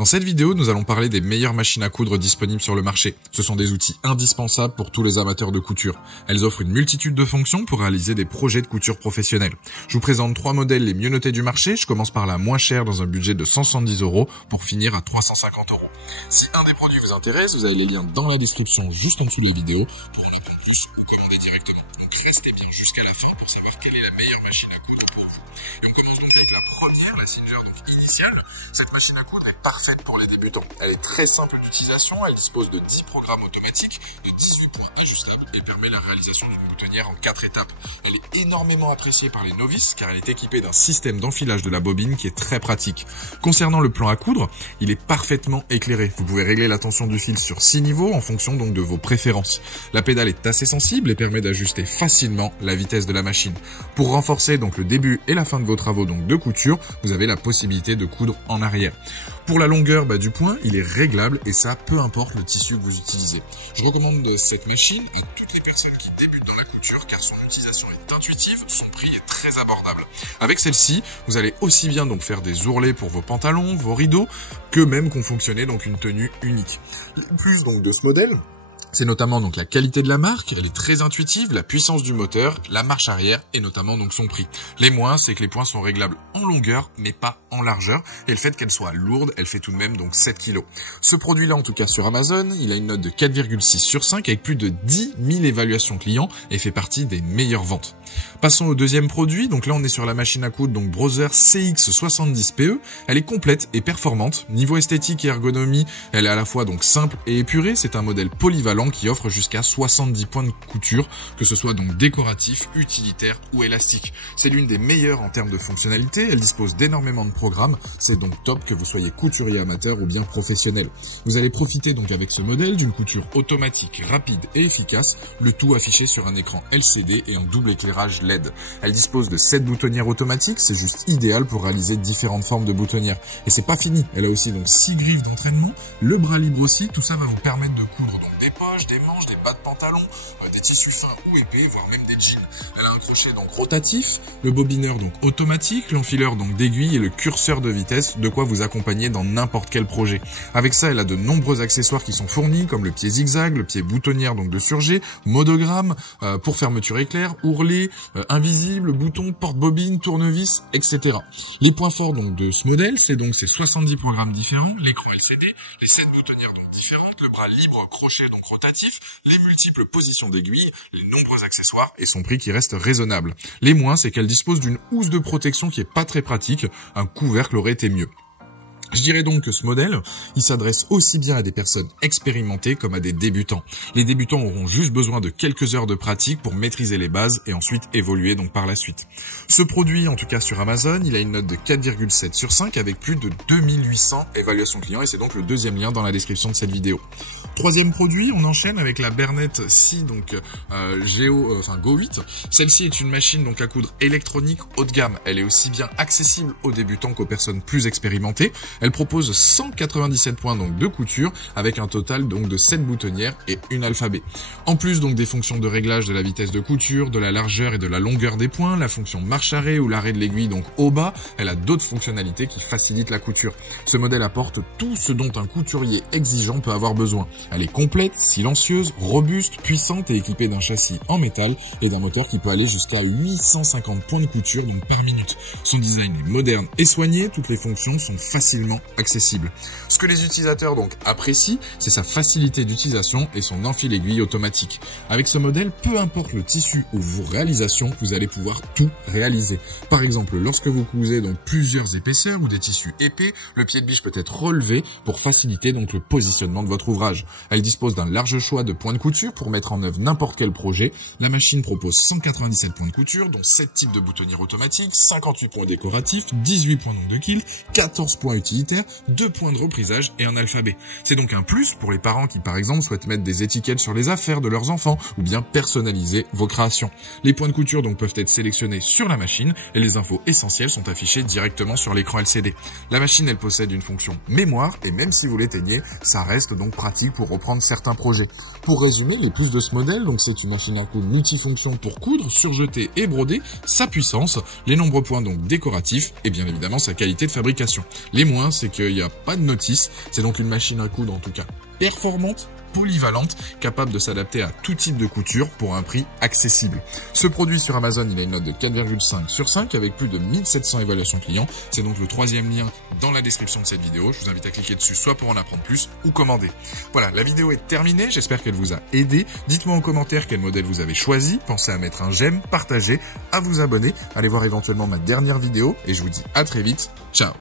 Dans cette vidéo, nous allons parler des meilleures machines à coudre disponibles sur le marché. Ce sont des outils indispensables pour tous les amateurs de couture. Elles offrent une multitude de fonctions pour réaliser des projets de couture professionnels. Je vous présente 3 modèles les mieux notés du marché. Je commence par la moins chère dans un budget de 170 € pour finir à 350 €. Si un des produits vous intéresse, vous avez les liens dans la description juste en dessous de la vidéo pour en apprendre plus ou commander directement. Donc restez bien jusqu'à la fin pour savoir quelle est la meilleure machine à coudre pour vous. Et on commence donc avec la première, la Singer initiale. Cette machine à coudre est parfaite pour les débutants. Elle est très simple d'utilisation, elle dispose de 10 programmes automatiques, de 18 points ajustables et permet la réalisation d'une boutonnière en 4 étapes. Elle est énormément appréciée par les novices car elle est équipée d'un système d'enfilage de la bobine qui est très pratique. Concernant le plan à coudre, il est parfaitement éclairé. Vous pouvez régler la tension du fil sur 6 niveaux en fonction donc de vos préférences. La pédale est assez sensible et permet d'ajuster facilement la vitesse de la machine. Pour renforcer donc le début et la fin de vos travaux donc de couture, vous avez la possibilité de coudre en arrière. Pour la longueur du point, il est réglable et ça peu importe le tissu que vous utilisez. Je recommande cette machine à toutes les personnes qui débutent dans la couture car son utilisation est intuitive, son prix est très abordable. Avec celle-ci, vous allez aussi bien donc faire des ourlets pour vos pantalons, vos rideaux, que même confectionner donc une tenue unique. Le plus donc de ce modèle, c'est notamment donc la qualité de la marque, elle est très intuitive, la puissance du moteur, la marche arrière et notamment donc son prix. Les moins, c'est que les points sont réglables en longueur mais pas en largeur et le fait qu'elle soit lourde, elle fait tout de même donc 7 kg. Ce produit-là en tout cas sur Amazon, il a une note de 4,6 sur 5 avec plus de 10 000 évaluations clients et fait partie des meilleures ventes. Passons au deuxième produit, donc là on est sur la machine à coudre donc Brother CX70PE, elle est complète et performante. Niveau esthétique et ergonomie, elle est à la fois donc simple et épurée, c'est un modèle polyvalent qui offre jusqu'à 70 points de couture, que ce soit donc décoratif, utilitaire ou élastique. C'est l'une des meilleures en termes de fonctionnalité, elle dispose d'énormément de programmes, c'est donc top que vous soyez couturier amateur ou bien professionnel. Vous allez profiter donc avec ce modèle d'une couture automatique, rapide et efficace, le tout affiché sur un écran LCD et un double éclairage LED. Elle dispose de 7 boutonnières automatiques, c'est juste idéal pour réaliser différentes formes de boutonnières. Et c'est pas fini, elle a aussi donc 6 griffes d'entraînement, le bras libre aussi, tout ça va vous permettre de coudre donc des poches, des manches, des bas de pantalon, des tissus fins ou épais, voire même des jeans. Elle a un crochet donc rotatif, le bobineur donc automatique, l'enfileur donc d'aiguille et le curseur de vitesse, de quoi vous accompagner dans n'importe quel projet. Avec ça, elle a de nombreux accessoires qui sont fournis, comme le pied zigzag, le pied boutonnière donc de surjet, monogramme, pour fermeture éclair, ourlet, invisible, bouton, porte-bobine, tournevis, etc. Les points forts donc de ce modèle, c'est donc ces 70 programmes différents, l'écran LCD, les 7 boutonnières donc différentes, le bras libre, crochet donc rotatif, les multiples positions d'aiguille, les nombreux accessoires et son prix qui reste raisonnable. Les moins, c'est qu'elle dispose d'une housse de protection qui est pas très pratique, un couvercle aurait été mieux. Je dirais donc que ce modèle, il s'adresse aussi bien à des personnes expérimentées comme à des débutants. Les débutants auront juste besoin de quelques heures de pratique pour maîtriser les bases et ensuite évoluer donc par la suite. Ce produit, en tout cas sur Amazon, il a une note de 4,7 sur 5 avec plus de 2800 évaluations clients et c'est donc le deuxième lien dans la description de cette vidéo. Troisième produit, on enchaîne avec la Bernett C donc Go 8. Celle-ci est une machine donc à coudre électronique haut de gamme. Elle est aussi bien accessible aux débutants qu'aux personnes plus expérimentées. Elle propose 197 points donc de couture avec un total donc de 7 boutonnières et une alphabet. En plus donc des fonctions de réglage de la vitesse de couture, de la largeur et de la longueur des points, la fonction marche-arrêt ou l'arrêt de l'aiguille donc au bas, elle a d'autres fonctionnalités qui facilitent la couture. Ce modèle apporte tout ce dont un couturier exigeant peut avoir besoin. Elle est complète, silencieuse, robuste, puissante et équipée d'un châssis en métal et d'un moteur qui peut aller jusqu'à 850 points de couture donc par minute. Son design est moderne et soigné, toutes les fonctions sont facilement accessible. Ce que les utilisateurs donc apprécient, c'est sa facilité d'utilisation et son enfil-aiguille automatique. Avec ce modèle, peu importe le tissu ou vos réalisations, vous allez pouvoir tout réaliser. Par exemple, lorsque vous cousez donc plusieurs épaisseurs ou des tissus épais, le pied de biche peut être relevé pour faciliter donc le positionnement de votre ouvrage. Elle dispose d'un large choix de points de couture pour mettre en œuvre n'importe quel projet. La machine propose 197 points de couture, dont 7 types de boutonnières automatiques, 58 points décoratifs, 18 points donc de kilt, 14 points utilitaires, 2 points de reprisage et un alphabet. C'est donc un plus pour les parents qui par exemple souhaitent mettre des étiquettes sur les affaires de leurs enfants ou bien personnaliser vos créations. Les points de couture donc peuvent être sélectionnés sur la machine et les infos essentielles sont affichées directement sur l'écran LCD. La machine elle possède une fonction mémoire et même si vous l'éteignez, ça reste donc pratique pour reprendre certains projets. Pour résumer les plus de ce modèle, donc c'est une machine à coudre multifonction pour coudre, surjeter et broder, sa puissance, les nombreux points donc décoratifs et bien évidemment sa qualité de fabrication. Les moins moins, c'est qu'il n'y a pas de notice. C'est donc une machine à coudre, en tout cas, performante, polyvalente, capable de s'adapter à tout type de couture pour un prix accessible. Ce produit sur Amazon, il a une note de 4,5 sur 5 avec plus de 1700 évaluations clients. C'est donc le 3e lien dans la description de cette vidéo. Je vous invite à cliquer dessus soit pour en apprendre plus ou commander. Voilà, la vidéo est terminée. J'espère qu'elle vous a aidé. Dites-moi en commentaire quel modèle vous avez choisi. Pensez à mettre un j'aime, partager, à vous abonner. Allez voir éventuellement ma dernière vidéo et je vous dis à très vite. Ciao.